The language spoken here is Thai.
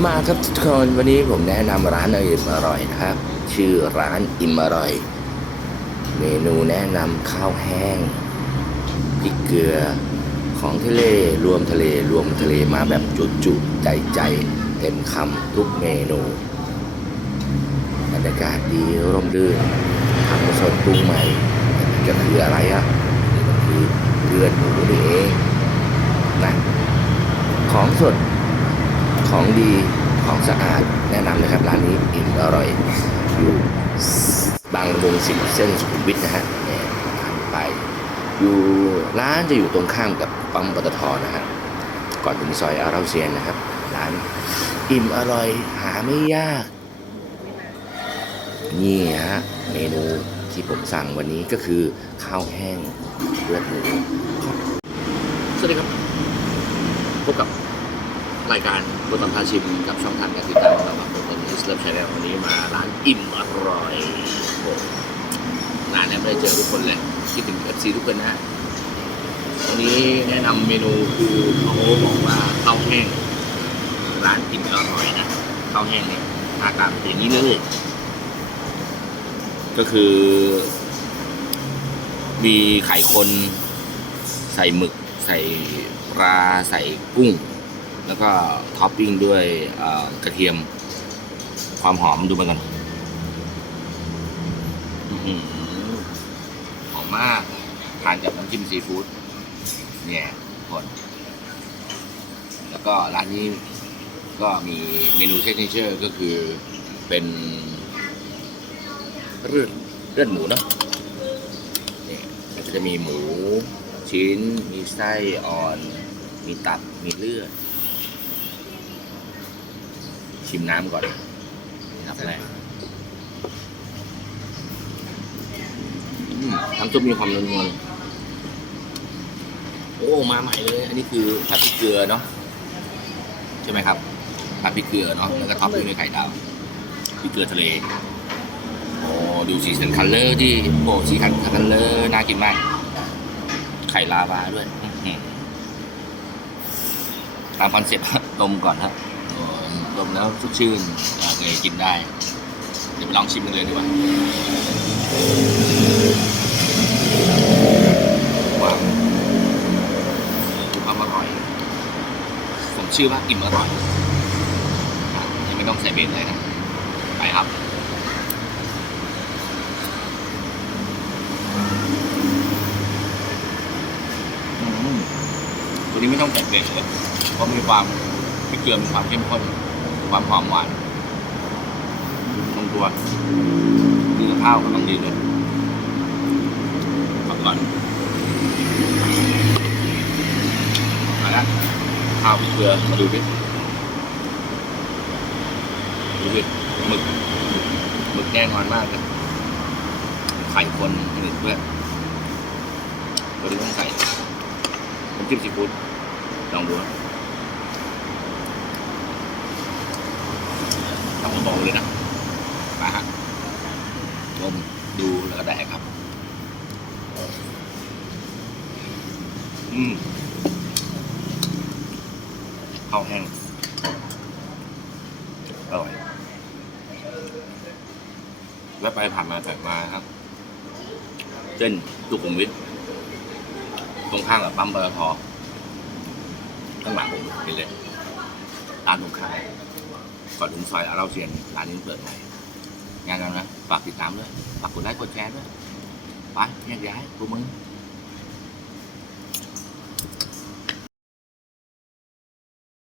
มาครับทุกคนวันนี้ผมแนะนำร้านอิ่มอร่อยนะครับ ชื่อร้านอิ่มอร่อย เมนูแนะนำข้าวแห้งพริกเกลือของทะเลรวมทะเลรวมทะเลมาแบบจุๆใจใจเต็มคำทุกเมนูบรรยากาศดีร่มรื่นทำสดปรุงใหม่นี่ก็คืออะไรอะนี่มันคือเลือดหมูนี่เองนะของสด ของดีของสะอาดแนะนำเลยครับร้านนี้อิ่มอร่อย อยู่บางวงสิบเส้นสุขุมวิทนะฮะเนี่ยทานไป อยู่ร้านจะอยู่ตรงข้ามกับปั๊มปตทนะฮะก่อนถึงซอยอาราเซียนนะครับ ร้านอิ่มอร่อยหาไม่ยาก นี่ฮะเมนูที่ผมสั่งวันนี้ก็คือข้าวแห้งเลือดหมูสวัสดีครับ พบกับ รายการบนตำพาชิมกับช่องทางการติดตามของเราครับผมอิสลามชาแนลวันนี้มาร้านอิ่มอร่อยโอ้นานแล้วไม่ได้เจอทุกคนเลยคิดถึงเอฟซีทุกคนนะวันนี้แนะนำเมนูคือเขาบอกว่าข้าวแห้ง ร้านอิ่มอร่อยนะข้าวแห้งเนี่ยหน้าตาเป็นอย่างนี้เลยก็คือ มีไข่คน ใส่หมึก ใส่ปลาใส่กุ้ง แล้วก็ท็อปปิ้งด้วยกระเทียม ความหอมดูมันกันอหอมมากทานกับน้ำจิ้มซีฟู้ดเนี่ยคนแล้วก็ร้านนี้ก็มีเมนูเซ g เนเจอร์ก็คือเป็นเลือดเลือดหมูเนาะเนี่ยมันก็จะมีหมูชิ้น มีไส้อ่อน มีตับ มีเลือด ชิมน้ำก่อนนี่ครับแรกอืมน้ำซุปมีความนวลๆโอ้ มาใหม่เลย อันนี้คือผัดพริกเกลือเนาะใช่ไหมครับผัดพริกเกลือเนาะแล้วก็ท็อปด้วยไข่ดาวพริกเกลือทะเลโอ้ดูสีสันคัลเลอร์ที่โอ้สีสันคัลเลอร์น่ากินมาก ไข่ลาวาด้วยอื้อหือตามคอนเซ็ปต์ต้มก่อนฮะ ดมแล้วสดชื่นโอเคกินได้ เดี๋ยวไปลองชิมกันเลยดีกว่าว้าวมีความอร่อย ผมชื่อว่าอิ่มอร่อยยังไม่ต้องใส่เบนเลยนะ ไปครับอืมตัวนี้ไม่ต้องใส่เบนเลยเพราะมีความ พริกเกลือมีความเข้มข้นความหอมหวานลงตัวคือข้าวกำลังดีเลยพักก่อนมาละข้าวพริกเกลือมาดูดิดูดิหมึกหมึกแน่นอนมากเลยไข่คนหมึกด้วยตัวนี้ต้องใส่น้ำจิ้มซีฟู้ดลองดูนะ ต้องบอกเลยนะมาฮะชมดูแล้วก็แดกครับ อืมข้าวแห้งอร่อยแล้วไปผ่านมาผ่านมาครับเส้นสุขุมวิทตรงข้างกับปั๊มปตทข้างหลังผมเห็นเลยร้านตรงข้าม ก่อนถึงซอยอาราเซียนร้านนี้เปิดใหม่งานกันนะฝากติดตามด้วยฝากกดไลค์กดแชร์ด้วยไปแยกย้ายพวกมึง